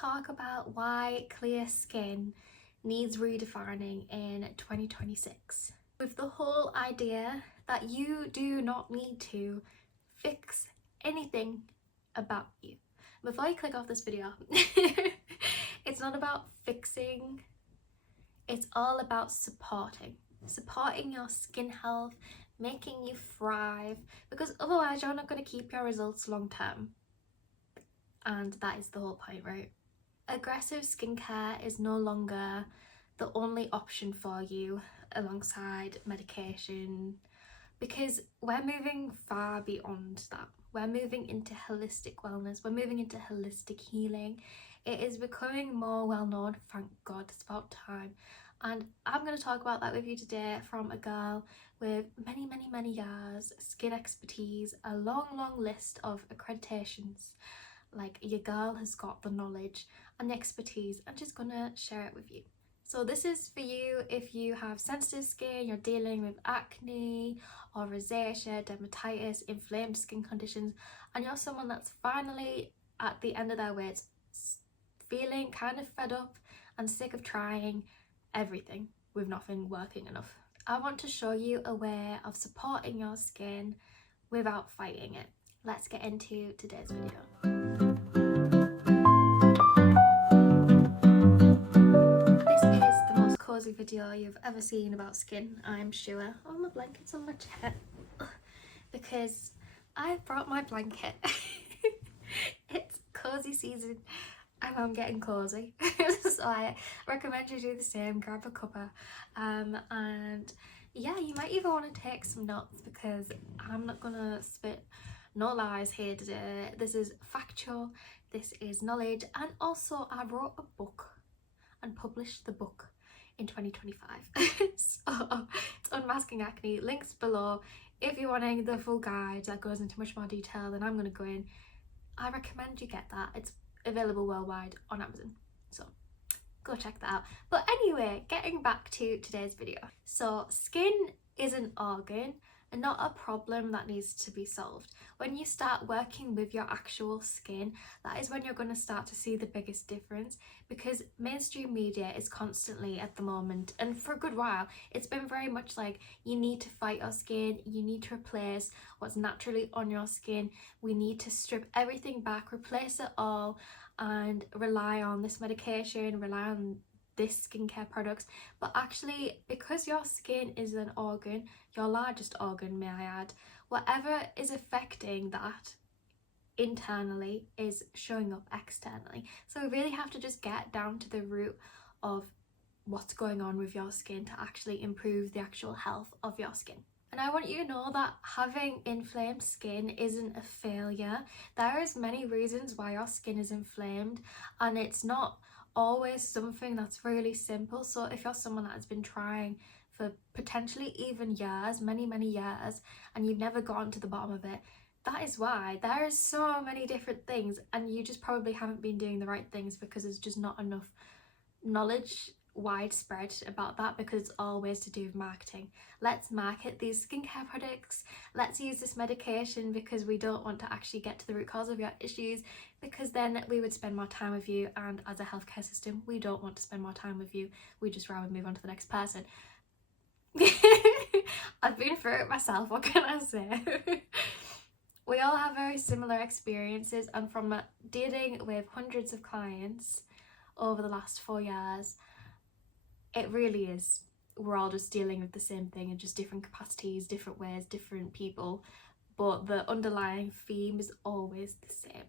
talk about why clear skin needs redefining in 2026, with the whole idea that you do not need to fix anything about you. Before you click off this video, it's not about fixing, it's all about supporting your skin health, making you thrive, because otherwise you're not going to keep your results long term. And that is the whole point, right? Aggressive skincare is no longer the only option for you alongside medication, because we're moving far beyond that. We're moving into holistic wellness, we're moving into holistic healing. It is becoming more well known, thank God, it's about time. And I'm going to talk about that with you today from a girl with many years skin expertise, a long list of accreditations. Like, your girl has got the knowledge and the expertise. I'm just gonna share it with you. So this is for you if you have sensitive skin, you're dealing with acne or rosacea, dermatitis, inflamed skin conditions, and you're someone that's finally at the end of their wits, feeling kind of fed up and sick of trying everything with nothing working enough. I want to show you a way of supporting your skin without fighting it. Let's get into today's video. Cozy video you've ever seen about skin, I'm sure. Oh, my blanket's on my chair because I brought my blanket. It's cozy season and I'm getting cozy, so I recommend you do the same. Grab a cuppa, and yeah, you might even want to take some notes because I'm not gonna spit no lies here today. This is factual, this is knowledge, and also I wrote a book and published the book in 2025. So it's Unmasking Acne, links below. If you're wanting the full guide that goes into much more detail than I'm going to go in, I recommend you get that. It's available worldwide on Amazon, so go check that out. But anyway, getting back to today's video. So skin is an organ and not a problem that needs to be solved. When you start working with your actual skin, that is when you're going to start to see the biggest difference, because mainstream media is constantly at the moment, and for a good while, it's been very much like you need to fight your skin, you need to replace what's naturally on your skin, we need to strip everything back, replace it all, and rely on this medication, rely on this skincare products. But actually, because your skin is an organ, your largest organ, may I add, whatever is affecting that internally is showing up externally. So we really have to just get down to the root of what's going on with your skin to actually improve the actual health of your skin. And I want you to know that having inflamed skin isn't a failure. There is many reasons why your skin is inflamed, and it's not always something that's really simple. So if you're someone that has been trying for potentially even years, many years, and you've never gotten to the bottom of it, that is why. There is so many different things, and you just probably haven't been doing the right things because there's just not enough knowledge widespread about that, because it's always to do with marketing. Let's market these skincare products, let's use this medication because we don't want to actually get to the root cause of your issues, because then we would spend more time with you, and as a healthcare system we don't want to spend more time with you, we just rather move on to the next person. I've been through it myself, what can I say? We all have very similar experiences, and from dealing with hundreds of clients over the last 4 years, it really is, we're all just dealing with the same thing in just different capacities, different ways, different people, but the underlying theme is always the same.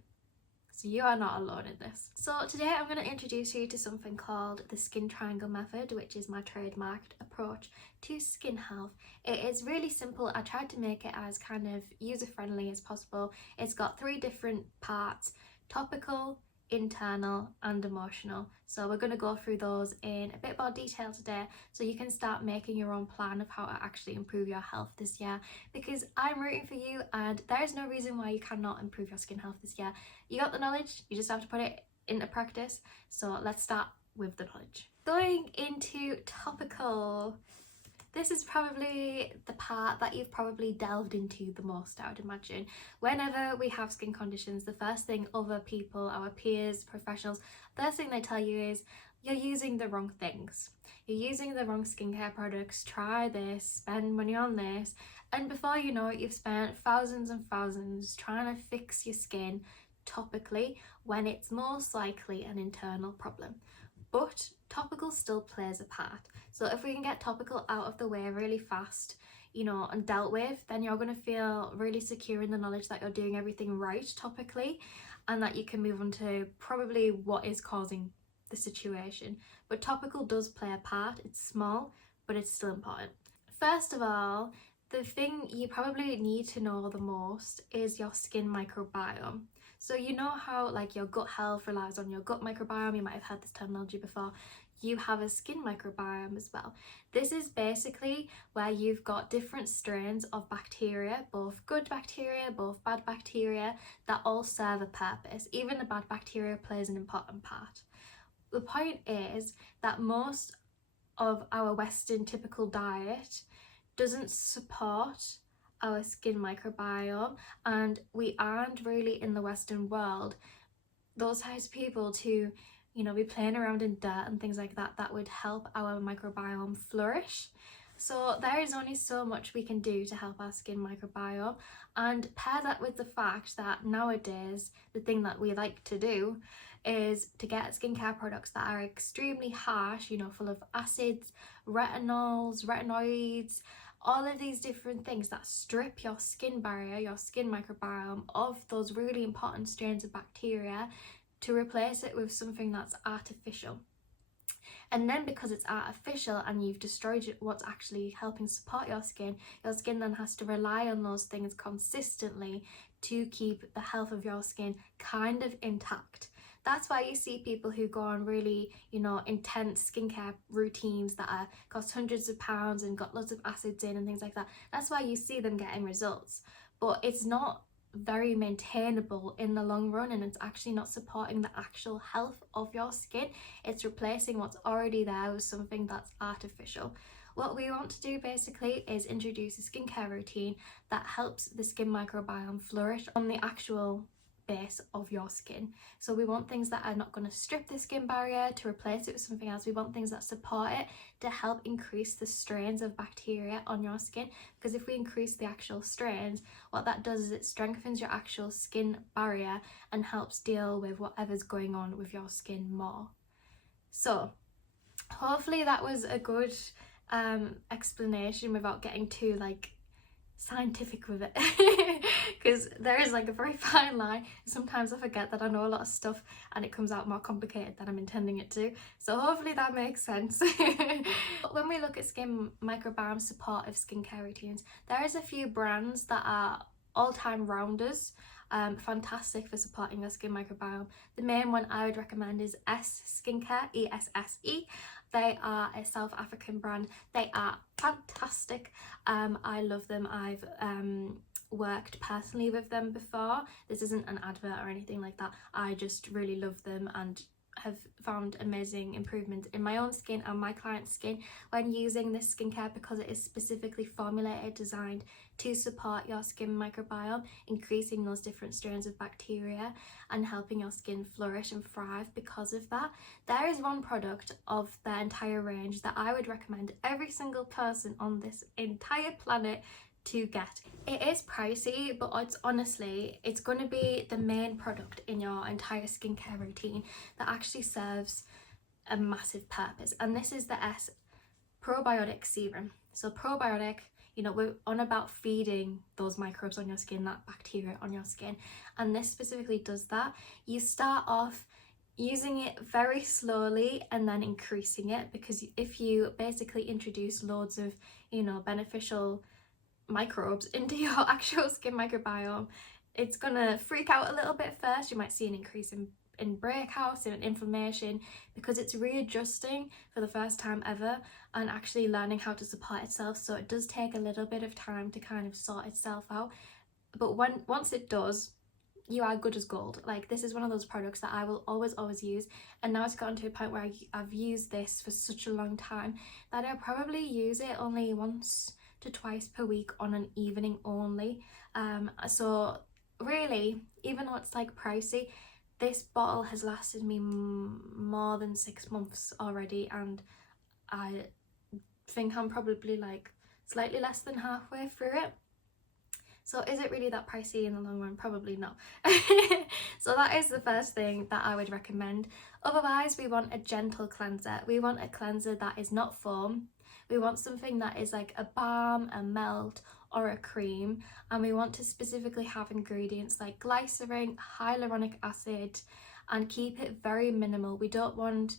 So you are not alone in this. So today I'm going to introduce you to something called the skin triangle method, which is my trademarked approach to skin health. It is really simple. I tried to make it as kind of user-friendly as possible. It's got 3 different parts: topical, internal and emotional. So we're going to go through those in a bit more detail today, so you can start making your own plan of how to actually improve your health this year, because I'm rooting for you and there is no reason why you cannot improve your skin health this year. You got the knowledge, you just have to put it into practice. So let's start with the knowledge. Going into topical, this is probably the part that you've probably delved into the most, I would imagine. Whenever we have skin conditions, the first thing other people, our peers, professionals, first thing they tell you is you're using the wrong things. You're using the wrong skincare products. Try this, spend money on this, and before you know it, you've spent thousands and thousands trying to fix your skin topically when it's most likely an internal problem. But topical still plays a part. So if we can get topical out of the way really fast, you know, and dealt with, then you're going to feel really secure in the knowledge that you're doing everything right topically, and that you can move on to probably what is causing the situation. But topical does play a part. It's small, but it's still important. First of all, the thing you probably need to know the most is your skin microbiome. So you know how like your gut health relies on your gut microbiome, you might have heard this terminology before. You have a skin microbiome as well. This is basically where you've got different strains of bacteria, both good bacteria, both bad bacteria, that all serve a purpose. Even the bad bacteria plays an important part. The point is that most of our Western typical diet doesn't support our skin microbiome, and we aren't really in the Western world those types of people to, you know, be playing around in dirt and things like that that would help our microbiome flourish. So there is only so much we can do to help our skin microbiome, and pair that with the fact that nowadays the thing that we like to do is to get skincare products that are extremely harsh, you know, full of acids, retinols, retinoids, all of these different things that strip your skin barrier, your skin microbiome of those really important strains of bacteria, to replace it with something that's artificial. And then because it's artificial and you've destroyed what's actually helping support your skin then has to rely on those things consistently to keep the health of your skin kind of intact. That's why you see people who go on really, you know, intense skincare routines that cost hundreds of pounds and got lots of acids in and things like that. That's why you see them getting results. But it's not very maintainable in the long run, and it's actually not supporting the actual health of your skin. It's replacing what's already there with something that's artificial. What we want to do basically is introduce a skincare routine that helps the skin microbiome flourish on the actual base of your skin. So we want things that are not going to strip the skin barrier to replace it with something else. We want things that support it to help increase the strains of bacteria on your skin, because if we increase the actual strains, what that does is it strengthens your actual skin barrier and helps deal with whatever's going on with your skin more. So hopefully that was a good explanation without getting too like scientific with it, because there is like a very fine line. Sometimes I forget that I know a lot of stuff and it comes out more complicated than I'm intending it to, so hopefully that makes sense. When we look at skin microbiome supportive skincare routines, there is a few brands that are all-time rounders, fantastic for supporting your skin microbiome. The main one I would recommend is S Skincare, ESSE. They are a South African brand. They are fantastic. I love them. I've worked personally with them before. This isn't an advert or anything like that. I just really love them and have found amazing improvements in my own skin and my client's skin when using this skincare, because it is specifically formulated, designed to support your skin microbiome, increasing those different strains of bacteria and helping your skin flourish and thrive because of that. There is one product of their entire range that I would recommend every single person on this entire planet to get. It is pricey, but it's going to be the main product in your entire skincare routine that actually serves a massive purpose, and this is the S Probiotic Serum. So probiotic, you know, we're on about feeding those microbes on your skin, that bacteria on your skin, and this specifically does that. You start off using it very slowly and then increasing it, because if you basically introduce loads of, you know, beneficial microbes into your actual skin microbiome, it's gonna freak out a little bit first. You might see an increase in breakouts and inflammation, because it's readjusting for the first time ever and actually learning how to support itself. So it does take a little bit of time to kind of sort itself out, but once it does, you are good as gold. Like, this is one of those products that I will always use, and now it's gotten to a point where I've used this for such a long time that I probably use it only once to twice per week on an evening only. So really, even though it's like pricey, this bottle has lasted me more than 6 months already, and I think I'm probably like slightly less than halfway through it. So is it really that pricey in the long run? Probably not. So that is the first thing that I would recommend. Otherwise, we want a gentle cleanser. We want a cleanser that is not foam. We want something that is like a balm, a melt, or a cream, and we want to specifically have ingredients like glycerin, hyaluronic acid, and keep it very minimal. We don't want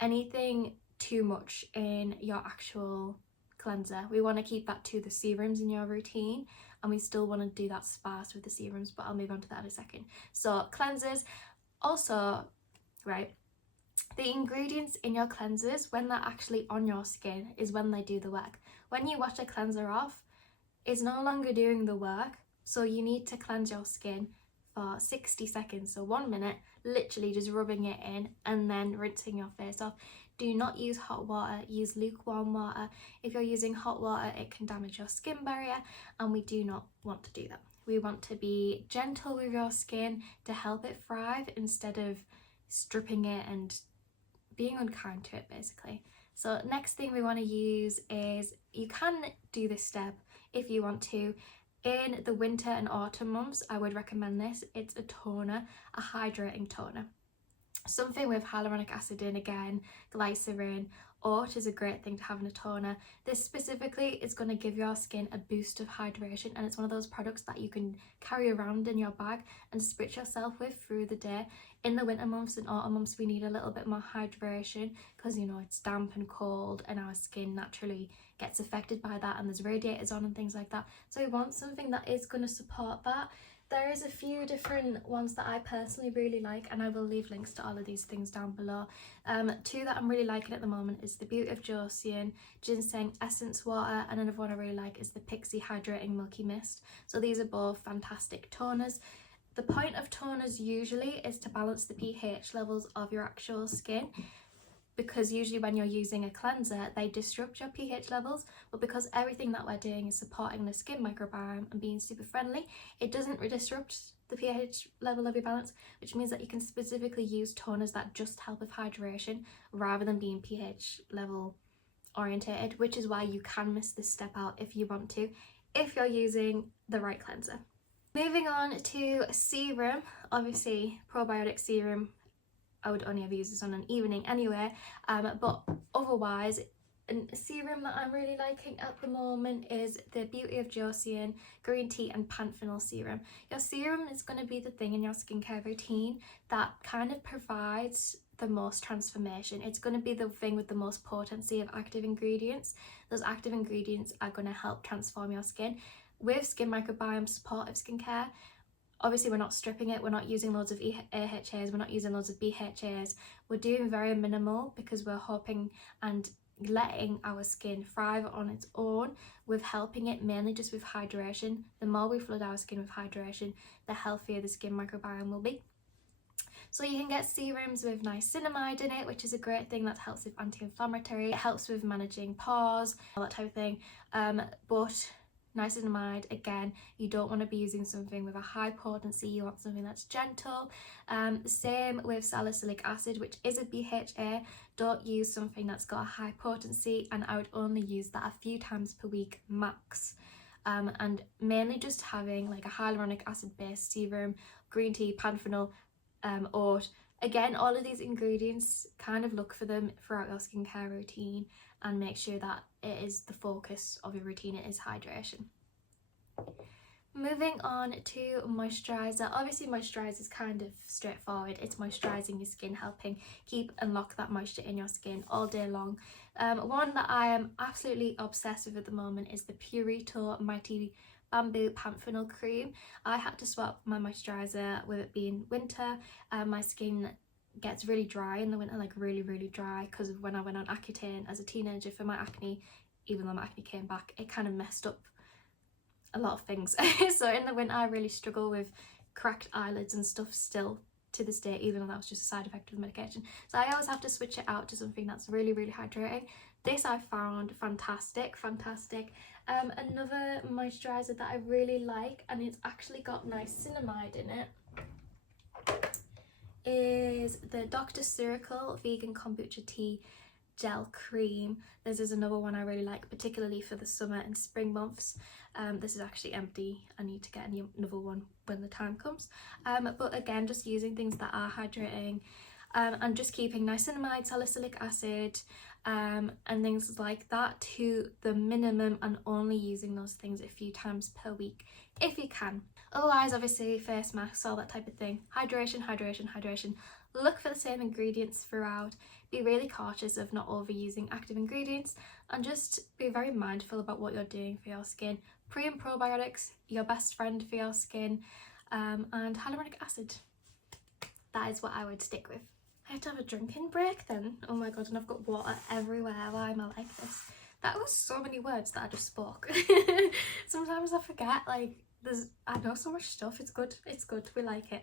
anything too much in your actual cleanser. We want to keep that to the serums in your routine, and we still want to do that sparse with the serums, but I'll move on to that in a second. So cleansers, also, right, the ingredients in your cleansers, when they're actually on your skin, is when they do the work. When you wash a cleanser off, it's no longer doing the work, so you need to cleanse your skin for 60 seconds, so 1 minute, literally just rubbing it in and then rinsing your face off. Do not use hot water, use lukewarm water. If you're using hot water, it can damage your skin barrier, and we do not want to do that. We want to be gentle with your skin to help it thrive instead of stripping it and being unkind to it, basically. So next thing we want to use is, you can do this step if you want to. In the winter and autumn months, I would recommend this. It's a toner, a hydrating toner. Something with hyaluronic acid in again, glycerin. Oat is a great thing to have in a toner. This specifically is going to give your skin a boost of hydration, and it's one of those products that you can carry around in your bag and spritz yourself with through the day. In the winter months and autumn months, we need a little bit more hydration because, you know, it's damp and cold and our skin naturally gets affected by that, and there's radiators on and things like that. So we want something that is going to support that. There is a few different ones that I personally really like, and I will leave links to all of these things down below. Two that I'm really liking at the moment is the Beauty of Joseon Ginseng Essence Water, and another one I really like is the Pixie Hydrating Milky Mist. So these are both fantastic toners. The point of toners usually is to balance the pH levels of your actual skin, because usually when you're using a cleanser, they disrupt your pH levels, but because everything that we're doing is supporting the skin microbiome and being super friendly, it doesn't disrupt the pH level of your balance, which means that you can specifically use toners that just help with hydration rather than being pH level orientated, which is why you can miss this step out if you want to, if you're using the right cleanser. Moving on to serum, obviously probiotic serum, I would only ever use this on an evening anyway, but otherwise, a serum that I'm really liking at the moment is the Beauty of Joseon Green Tea and Panthenol Serum. Your serum is going to be the thing in your skincare routine that kind of provides the most transformation. It's going to be the thing with the most potency of active ingredients. Those active ingredients are going to help transform your skin. With skin microbiome supportive skincare, obviously we're not stripping it, we're not using loads of AHAs, we're not using loads of BHAs. We're doing very minimal because we're hoping and letting our skin thrive on its own, with helping it mainly just with hydration. The more we flood our skin with hydration, the healthier the skin microbiome will be. So you can get serums with niacinamide in it, which is a great thing that helps with anti-inflammatory, it helps with managing pores, all that type of thing. But niacinamide, again, you don't want to be using something with a high potency, you want something that's gentle. Same with salicylic acid, which is a BHA. Don't use something that's got a high potency, and I would only use that a few times per week max. And mainly just having like a hyaluronic acid based serum, green tea, panthenol, oat. Again, all of these ingredients, kind of look for them throughout your skincare routine and make sure that it is the focus of your routine, it is hydration. Moving on to moisturiser. Obviously moisturiser is kind of straightforward. It's moisturising your skin, helping keep and lock that moisture in your skin all day long. One that I am absolutely obsessed with at the moment is the Purito Mighty Bamboo Panthenol Cream. I had to swap my moisturiser with it being winter. My skin gets really dry in the winter, like really dry, because of when I went on Accutane as a teenager for my acne. Even though my acne came back, it kind of messed up a lot of things. So in the winter I really struggle with cracked eyelids and stuff still to this day, even though that was just a side effect of the medication. So I always have to switch it out to something that's really, really hydrating. This I found fantastic. Another moisturiser that I really like, and it's actually got niacinamide in it, is the Dr. Surical Vegan Kombucha Tea Gel Cream. This is another one I really like, particularly for the summer and spring months. This is actually empty. I need to get another one when the time comes. But again, just using things that are hydrating, and just keeping niacinamide, salicylic acid, and things like that to the minimum, and only using those things a few times per week if you can. Otherwise, obviously, face masks, all that type of thing. Hydration. Look for the same ingredients throughout. Be really cautious of not overusing active ingredients, and just be very mindful about what you're doing for your skin. Pre and probiotics, your best friend for your skin, and hyaluronic acid. That is what I would stick with. I have to have a drinking break then. Oh my god, and I've got water everywhere. Why am I like this? That was so many words that I just spoke. Sometimes I forget, like, I know so much stuff. It's good, we like it,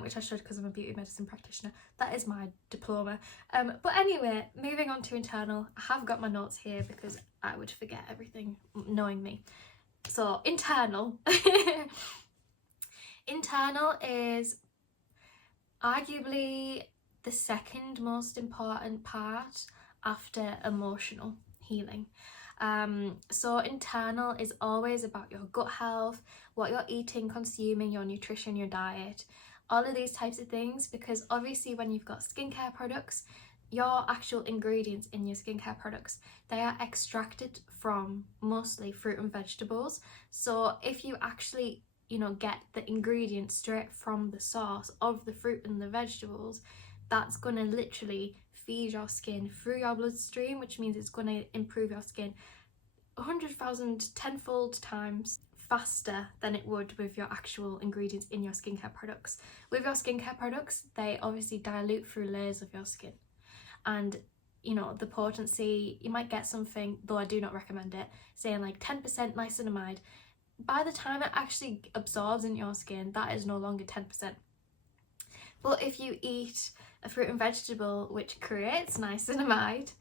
which I should, because I'm a beauty medicine practitioner. That is my diploma. But anyway, moving on to internal. I have got my notes here because I would forget everything knowing me. So internal. Internal is arguably the second most important part after emotional healing. So internal is always about your gut health, what you're eating, consuming, your nutrition, your diet, all of these types of things, because obviously when you've got skincare products, your actual ingredients in your skincare products, they are extracted from mostly fruit and vegetables. So if you actually, you know, get the ingredients straight from the source of the fruit and the vegetables, that's going to literally feed your skin through your bloodstream, which means it's going to improve your skin 100,000 tenfold times faster than it would with your actual ingredients in your skincare products. With your skincare products, they obviously dilute through layers of your skin, and you know, the potency, you might get something, though I do not recommend it, saying like 10% niacinamide. By the time it actually absorbs in your skin, that is no longer 10%. But if you eat a fruit and vegetable which creates niacinamide,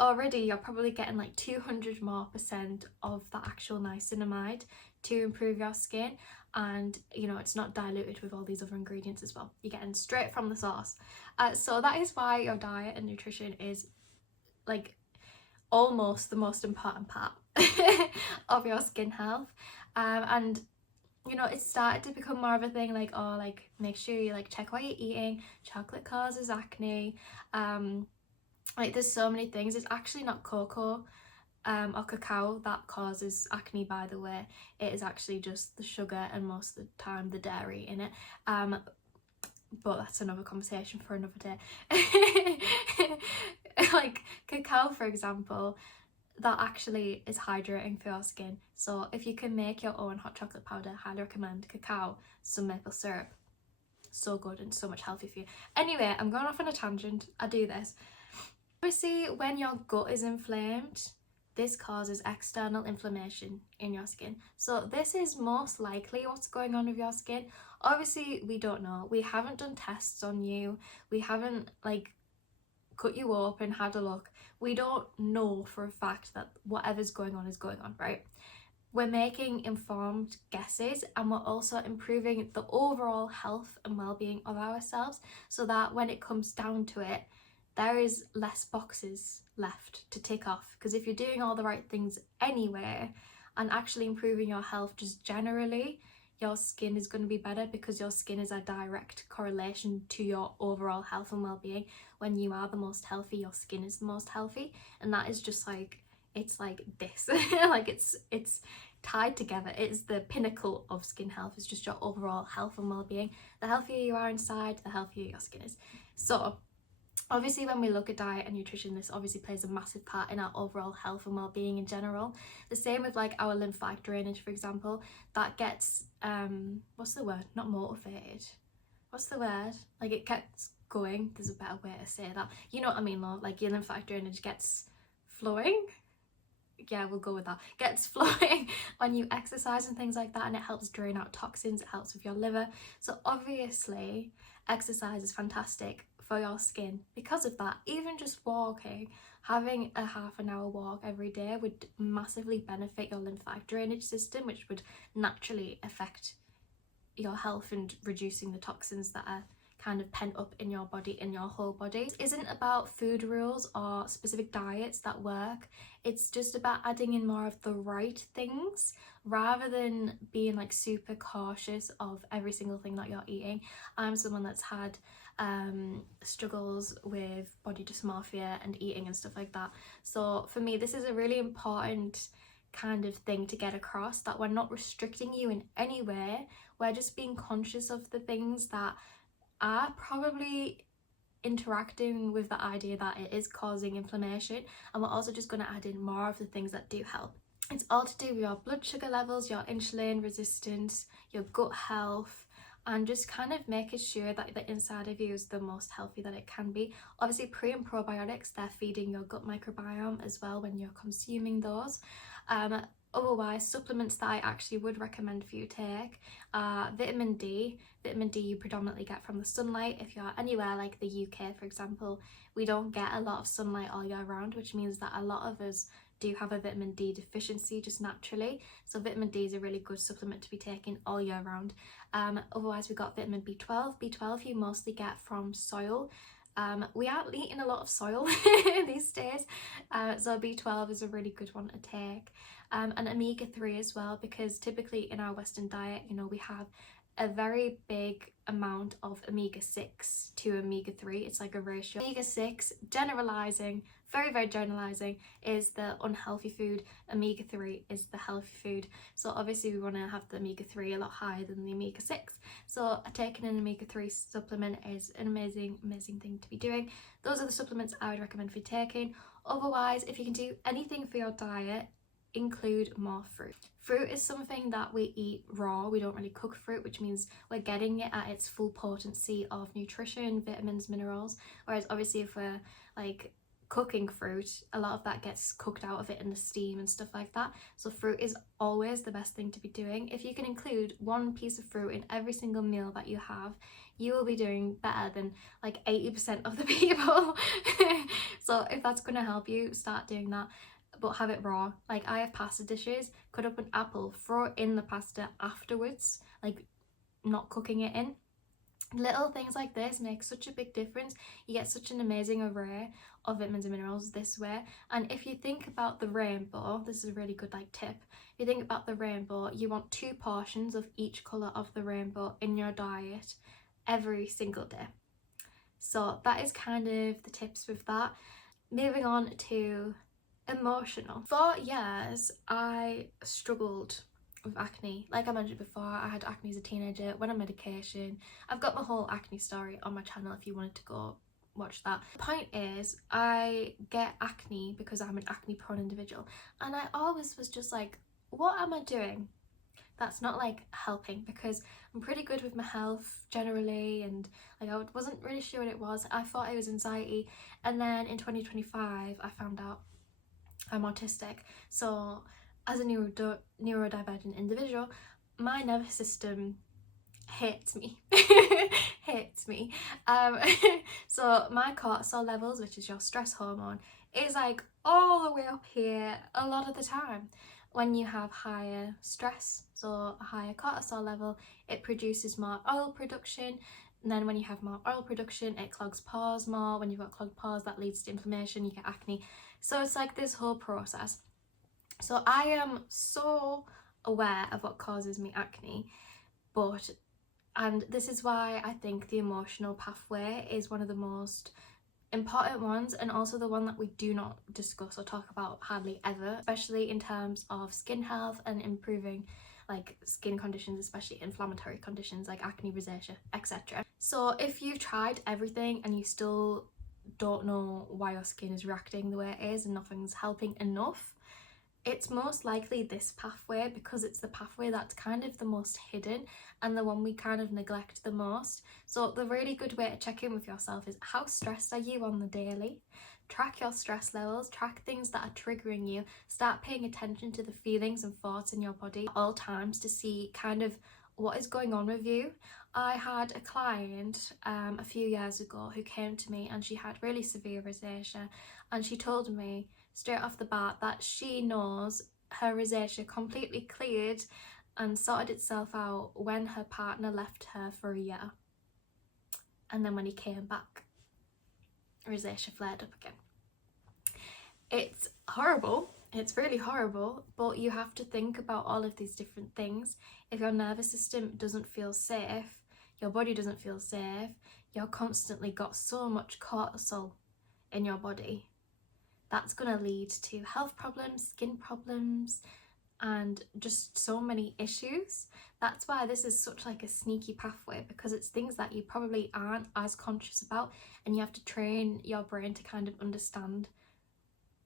already you're probably getting like 200% more of the actual niacinamide to improve your skin, and you know, it's not diluted with all these other ingredients as well. You're getting straight from the source. So that is why your diet and nutrition is like almost the most important part of your skin health. And you know, it started to become more of a thing, like, oh, like, make sure you like check what you're eating. Chocolate causes acne. Like, there's so many things. It's actually not cocoa or cacao that causes acne, by the way. It is actually just the sugar, and most of the time the dairy in it. But that's another conversation for another day. Like cacao, for example, that actually is hydrating for your skin. So if you can make your own hot chocolate powder, highly recommend cacao, some maple syrup. So good and so much healthy for you. Anyway, I'm going off on a tangent. I do this. Obviously, when your gut is inflamed, this causes external inflammation in your skin. So this is most likely what's going on with your skin. Obviously, we don't know. We haven't done tests on you. We haven't like cut you open, had a look. We don't know for a fact that whatever's going on is going on, right? We're making informed guesses, and we're also improving the overall health and well-being of ourselves, so that when it comes down to it, there is less boxes left to tick off. Because if you're doing all the right things anyway and actually improving your health just generally, your skin is going to be better, because your skin is a direct correlation to your overall health and well-being. When you are the most healthy, your skin is the most healthy, and that is just like, it's like this. Like it's tied together. It's the pinnacle of skin health. It's just your overall health and well-being. The healthier you are inside, the healthier your skin is. So obviously, when we look at diet and nutrition, this obviously plays a massive part in our overall health and well-being in general. The same with like our lymphatic drainage, for example, that gets what's the word? Not motivated. What's the word? Like, it gets going. There's a better way to say that. You know what I mean, though? Like, your lymphatic drainage gets flowing. yeah, we'll go with that, gets flowing when you exercise and things like that, and it helps drain out toxins, it helps with your liver. So obviously exercise is fantastic for your skin because of that. Even just walking, having a half an hour walk every day would massively benefit your lymphatic drainage system, which would naturally affect your health and reducing the toxins that are kind of pent up in your body, in your whole body. It isn't about food rules or specific diets that work. It's just about adding in more of the right things rather than being like super cautious of every single thing that you're eating. I'm someone that's had struggles with body dysmorphia and eating and stuff like that. So for me, this is a really important kind of thing to get across, that we're not restricting you in any way. We're just being conscious of the things that are probably interacting with the idea that it is causing inflammation, and we're also just going to add in more of the things that do help. It's all to do with your blood sugar levels, your insulin resistance, your gut health, and just kind of making sure that the inside of you is the most healthy that it can be. Obviously pre and probiotics, they're feeding your gut microbiome as well when you're consuming those. Otherwise, supplements that I actually would recommend for you take are vitamin D. Vitamin D you predominantly get from the sunlight. If you're anywhere like the UK, for example, we don't get a lot of sunlight all year round, which means that a lot of us do have a vitamin D deficiency just naturally. So vitamin D is a really good supplement to be taken all year round. Otherwise, we've got vitamin B12. B12 you mostly get from soil. We aren't eating a lot of soil these days, so B12 is a really good one to take. And omega-3 as well, because typically in our Western diet, you know, we have a very big amount of omega-6 to omega-3. It's like a ratio. Omega-6, generalizing, very generalizing, is the unhealthy food. Omega-3 is the healthy food. So obviously we want to have the omega-3 a lot higher than the omega-6. So taking an omega-3 supplement is an amazing thing to be doing. Those are the supplements I would recommend for taking. Otherwise, if you can do anything for your diet, include more fruit. Fruit is something that we eat raw. We don't really cook fruit, which means we're getting it at its full potency of nutrition, vitamins, minerals. Whereas obviously if we're like cooking fruit, a lot of that gets cooked out of it in the steam and stuff like that. So fruit is always the best thing to be doing. If you can include one piece of fruit in every single meal that you have, you will be doing better than like 80% of the people. So if that's going to help you, start doing that. But have it raw. Like I have pasta dishes, cut up an apple, throw it in the pasta afterwards, like not cooking it in. Little things like this make such a big difference. You get such an amazing array of vitamins and minerals this way. And if you think about the rainbow, this is a really good like tip. If you think about the rainbow, you want 2 portions of each colour of the rainbow in your diet every single day. So that is kind of the tips with that. Moving on to emotional. For years I struggled with acne. Like I mentioned before, I had acne as a teenager, went on medication. I've got my whole acne story on my channel if you wanted to go watch that. The point is, I get acne because I'm an acne prone individual, and I always was just like, what am I doing that's not like helping? Because I'm pretty good with my health generally, and like I wasn't really sure what it was. I thought it was anxiety, and then in 2025 I found out I'm autistic. So as a neurodivergent individual, my nervous system hates me. Hates me. So my cortisol levels, which is your stress hormone, is like all the way up here a lot of the time. When you have higher stress, so a higher cortisol level, it produces more oil production. And then when you have more oil production, it clogs pores more. When you've got clogged pores, that leads to inflammation, you get acne. So it's like this whole process. So I am so aware of what causes me acne, and this is why I think the emotional pathway is one of the most important ones, and also the one that we do not discuss or talk about hardly ever, especially in terms of skin health and improving like skin conditions, especially inflammatory conditions like acne, rosacea, etc. So if you've tried everything and you still don't know why your skin is reacting the way it is and nothing's helping enough, it's most likely this pathway, because it's the pathway that's kind of the most hidden and the one we kind of neglect the most. So the really good way to check in with yourself is, how stressed are you on the daily? track your stress levels, track things that are triggering you, start paying attention to the feelings and thoughts in your body at all times to see kind of what is going on with you. I had a client a few years ago who came to me and she had really severe rosacea, and she told me straight off the bat that she knows her rosacea completely cleared and sorted itself out when her partner left her for a year. And then when he came back, rosacea flared up again. It's horrible, it's really horrible, but you have to think about all of these different things. If your nervous system doesn't feel safe, your body doesn't feel safe, you're constantly got so much cortisol in your body, that's going to lead to health problems, skin problems, and just so many issues. That's why this is such like a sneaky pathway, because it's things that you probably aren't as conscious about, and you have to train your brain to kind of understand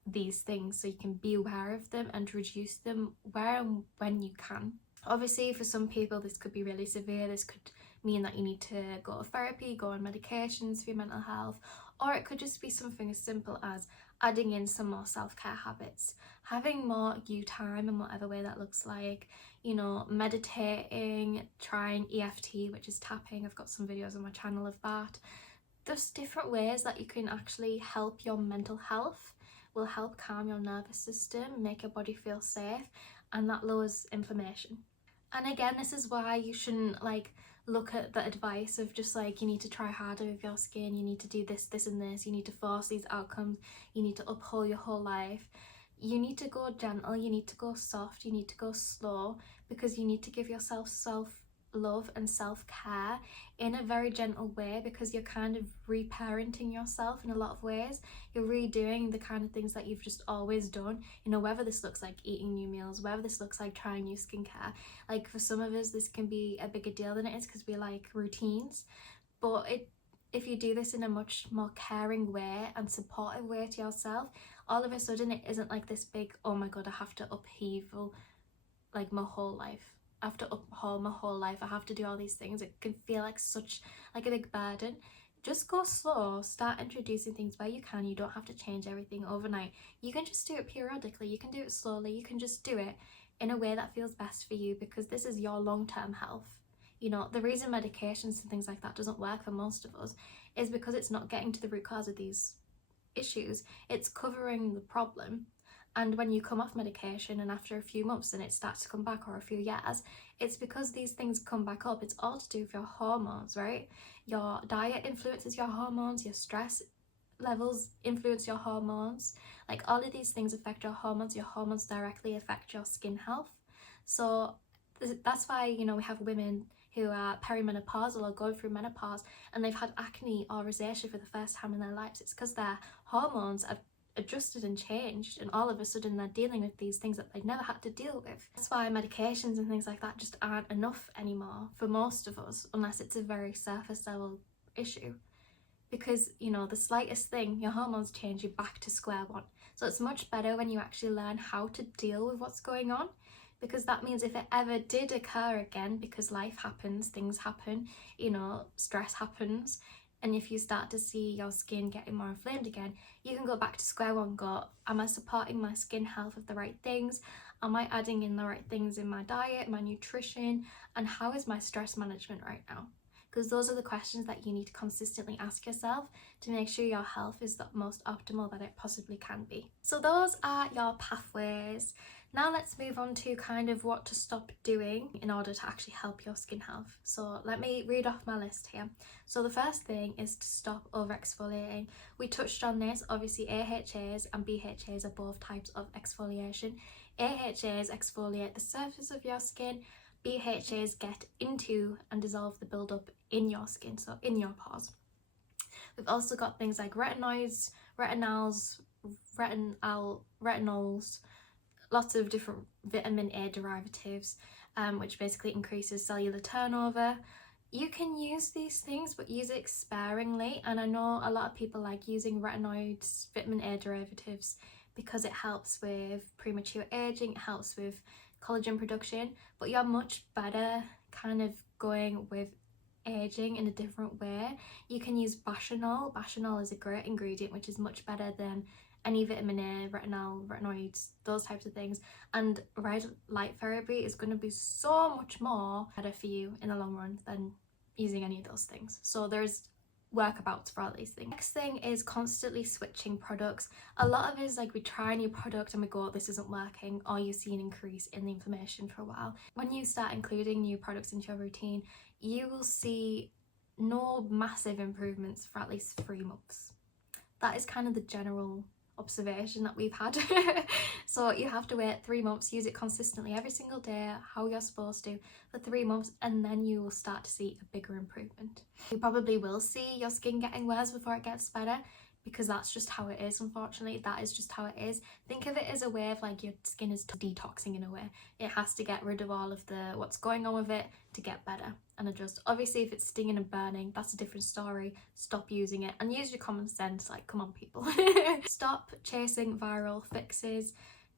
these things so you can be aware of them and reduce them where and when you can. Obviously for some people this could be really severe. This could mean that you need to go to therapy, go on medications for your mental health, or it could just be something as simple as adding in some more self-care habits, having more you time in whatever way that looks like, you know, meditating, trying EFT, which is tapping. I've got some videos on my channel of that. There's different ways that you can actually help your mental health, will help calm your nervous system, make your body feel safe, and that lowers inflammation. And again, this is why you shouldn't like look at the advice of just like, you need to try harder with your skin, you need to do this, this and this, you need to force these outcomes, you need to uphold your whole life. You need to go gentle, you need to go soft, you need to go slow, because you need to give yourself self-love and self-care in a very gentle way, because you're kind of reparenting yourself in a lot of ways. You're redoing the kind of things that you've just always done, you know, whether this looks like eating new meals, whether this looks like trying new skincare. Like for some of us this can be a bigger deal than it is because we like routines, but if you do this in a much more caring way and supportive way to yourself, all of a sudden it isn't like this big, oh my god, I have to upheaval like my whole life, I have to uphaul my whole life, I have to do all these things. It can feel like such like a big burden. Just go slow, start introducing things where you can. You don't have to change everything overnight. You can just do it periodically, you can do it slowly, you can just do it in a way that feels best for you, because this is your long-term health. You know, the reason medications and things like that doesn't work for most of us is because it's not getting to the root cause of these issues, it's covering the problem. And when you come off medication and after a few months and it starts to come back, or a few years, it's because these things come back up. It's all to do with your hormones, right? Your diet influences your hormones, your stress levels influence your hormones. Like all of these things affect your hormones. Your hormones directly affect your skin health. So that's why, you know, we have women who are perimenopausal or going through menopause and they've had acne or rosacea for the first time in their lives. It's because their hormones have adjusted and changed, and all of a sudden they're dealing with these things that they never had to deal with. That's why medications and things like that just aren't enough anymore for most of us, unless it's a very surface level issue. Because, you know, the slightest thing, your hormones change, you back to square one. So it's much better when you actually learn how to deal with what's going on, because that means if it ever did occur again, because life happens, things happen, you know, stress happens, and if you start to see your skin getting more inflamed again, you can go back to square one, go, am I supporting my skin health with the right things? Am I adding in the right things in my diet, my nutrition? And how is my stress management right now? Because those are the questions that you need to consistently ask yourself to make sure your health is the most optimal that it possibly can be. So those are your pathways. Now let's move on to kind of what to stop doing in order to actually help your skin health. So let me read off my list here. So the first thing is to stop over-exfoliating. We touched on this, obviously AHAs and BHAs are both types of exfoliation. AHAs exfoliate the surface of your skin, BHAs get into and dissolve the buildup in your skin, so in your pores. We've also got things like retinoids, retinols, lots of different vitamin A derivatives, which basically increases cellular turnover. You can use these things, but use it sparingly. And I know a lot of people like using retinoids, vitamin A derivatives, because it helps with premature aging, it helps with collagen production, but you're much better kind of going with aging in a different way. You can use Bachanol. Bachanol is a great ingredient which is much better than any vitamin A, retinol, retinoids, those types of things. And red light therapy is going to be so much more better for you in the long run than using any of those things. So there's workabouts for all these things. Next thing is constantly switching products. A lot of it is like we try a new product and we go, this isn't working, or you see an increase in the inflammation for a while. When you start including new products into your routine, you will see no massive improvements for at least 3 months. That is kind of the general observation that we've had. So you have to wait 3 months, use it consistently every single day how you're supposed to for 3 months, and then you will start to see a bigger improvement. You probably will see your skin getting worse before it gets better, because that's just how it is. Unfortunately, that is just how it is. Think of it as a way of like your skin is detoxing in a way. It has to get rid of all of the what's going on with it to get better and adjust. Obviously, if it's stinging and burning, that's a different story. Stop using it and use your common sense. Like, come on, people. Stop chasing viral fixes.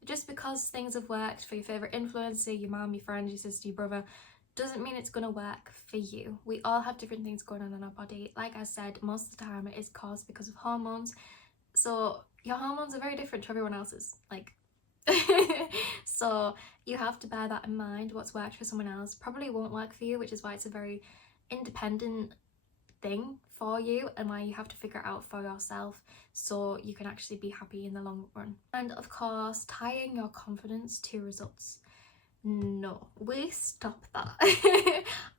Just because things have worked for your favorite influencer, your mom, your friend, your sister, your brother, doesn't mean it's going to work for you. We all have different things going on in our body. Like I said, most of the time it is caused because of hormones. So your hormones are very different to everyone else's. Like, so you have to bear that in mind. What's worked for someone else probably won't work for you, which is why it's a very independent thing for you and why you have to figure it out for yourself so you can actually be happy in the long run. And of course, tying your confidence to results. No, we stop that.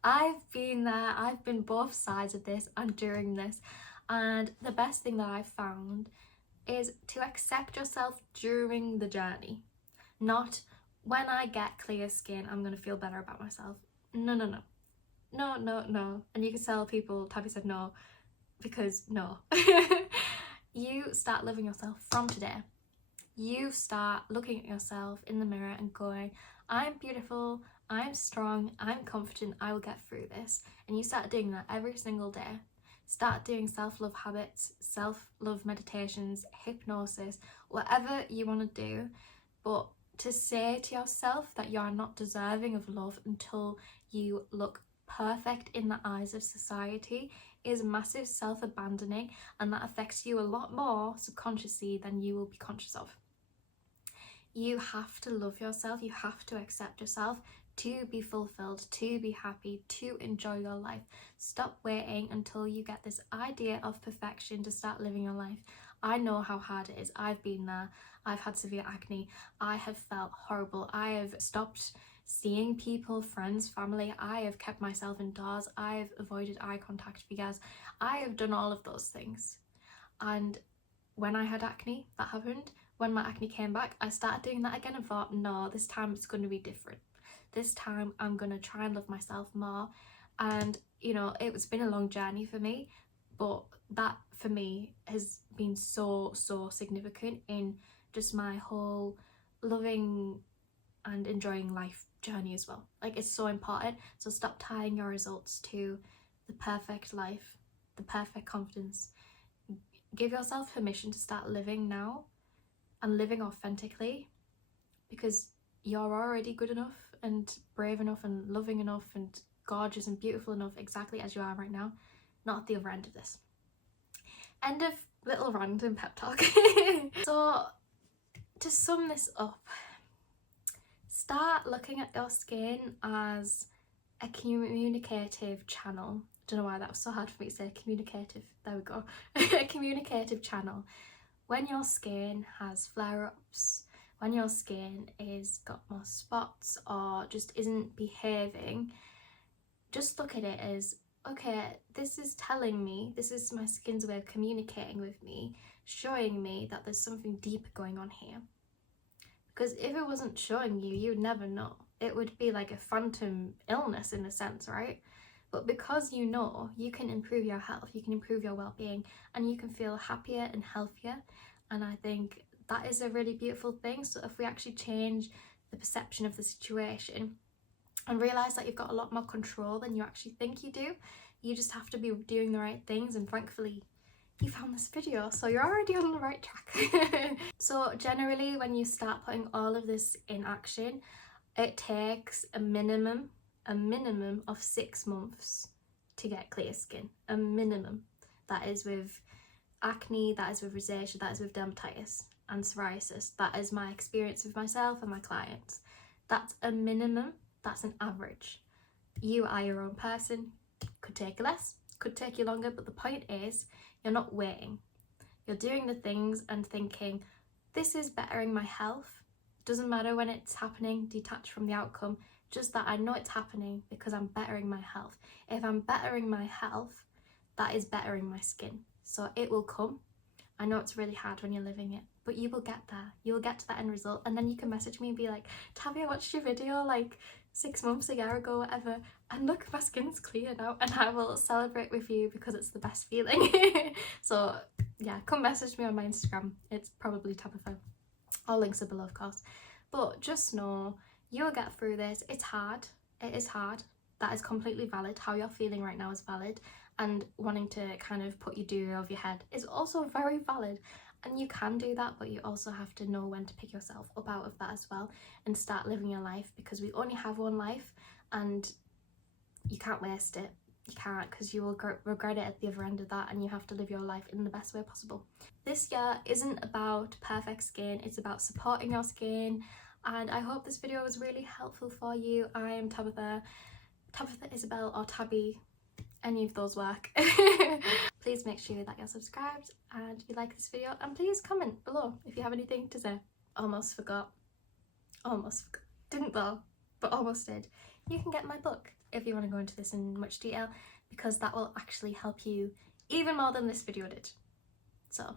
I've been there, I've been both sides of this and during this, and the best thing that I've found is to accept yourself during the journey. Not when I get clear skin, I'm going to feel better about myself. No. And you can tell people, Tabby said no, because no. You start loving yourself from today. You start looking at yourself in the mirror and going, I'm beautiful, I'm strong, I'm confident, I will get through this. And you start doing that every single day. Start doing self-love habits, self-love meditations, hypnosis, whatever you want to do. But to say to yourself that you are not deserving of love until you look perfect in the eyes of society is massive self-abandoning, and that affects you a lot more subconsciously than you will be conscious of. You have to love yourself, you have to accept yourself to be fulfilled, to be happy, to enjoy your life. Stop waiting until you get this idea of perfection to start living your life. I know how hard it is. I've been there. I've had severe acne. I have felt horrible. I have stopped seeing people, friends, family. I have kept myself indoors. I have avoided eye contact because I have done all of those things. And when I had acne, that happened. When my acne came back, I started doing that again and thought, no, this time it's going to be different. This time I'm going to try and love myself more. And, you know, it's been a long journey for me, but that for me has been so significant in just my whole loving and enjoying life journey as well. Like, it's so important. So stop tying your results to the perfect life, the perfect confidence. Give yourself permission to start living now and living authentically, because you're already good enough and brave enough and loving enough and gorgeous and beautiful enough exactly as you are right now, not at the other end of this. End of little random pep talk. So to sum this up, start looking at your skin as a communicative channel. Don't know why that was so hard for me to say, communicative, there we go. A communicative channel. When your skin has flare-ups, when your skin is got more spots or just isn't behaving, just look at it as, okay, this is telling me, this is my skin's way of communicating with me, showing me that there's something deeper going on here. Because if it wasn't showing you, you'd never know. It would be like a phantom illness in a sense, right? But because you know, you can improve your health, you can improve your well-being, and you can feel happier and healthier. And I think that is a really beautiful thing. So if we actually change the perception of the situation and realise that you've got a lot more control than you actually think you do, you just have to be doing the right things. And thankfully, you found this video, so you're already on the right track. So generally, when you start putting all of this in action, it takes a minimum of 6 months to get clear skin, a minimum. That is with acne, that is with rosacea, that is with dermatitis and psoriasis. That is my experience with myself and my clients. That's a minimum, that's an average. You are your own person, could take less, could take you longer, but the point is you're not waiting. You're doing the things and thinking, this is bettering my health. Doesn't matter when it's happening, detached from the outcome, just that I know it's happening because I'm bettering my health. If I'm bettering my health, that is bettering my skin. So it will come. I know it's really hard when you're living it, but you will get there. You will get to that end result, and then you can message me and be like, Tabby, I watched your video like 6 months, a year ago, whatever, and look, my skin's clear now, and I will celebrate with you because it's the best feeling. So yeah, come message me on my Instagram. It's probably Tabitha. All links are below, of course. But just know you'll get through this. It's hard. It is hard. That is completely valid. How you're feeling right now is valid, and wanting to kind of put your duvet over your head is also very valid, and you can do that, but you also have to know when to pick yourself up out of that as well and start living your life, because we only have one life and you can't waste it. You can't, because you will regret it at the other end of that, and you have to live your life in the best way possible. This year isn't about perfect skin, it's about supporting your skin, and I hope this video was really helpful for you. I am Tabitha Isabel, or Tabby, any of those work. Please make sure that you're subscribed and you like this video, and please comment below if you have anything to say. Almost forgot. Didn't though, but almost did. You can get my book if you want to go into this in much detail, because that will actually help you even more than this video did. So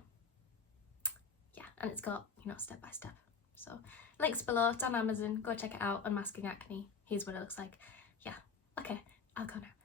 yeah, and it's got, you know, step by step. So links below. It's on Amazon. Go check it out. Unmasking Acne. Here's what it looks like. Yeah, okay, I'll go now.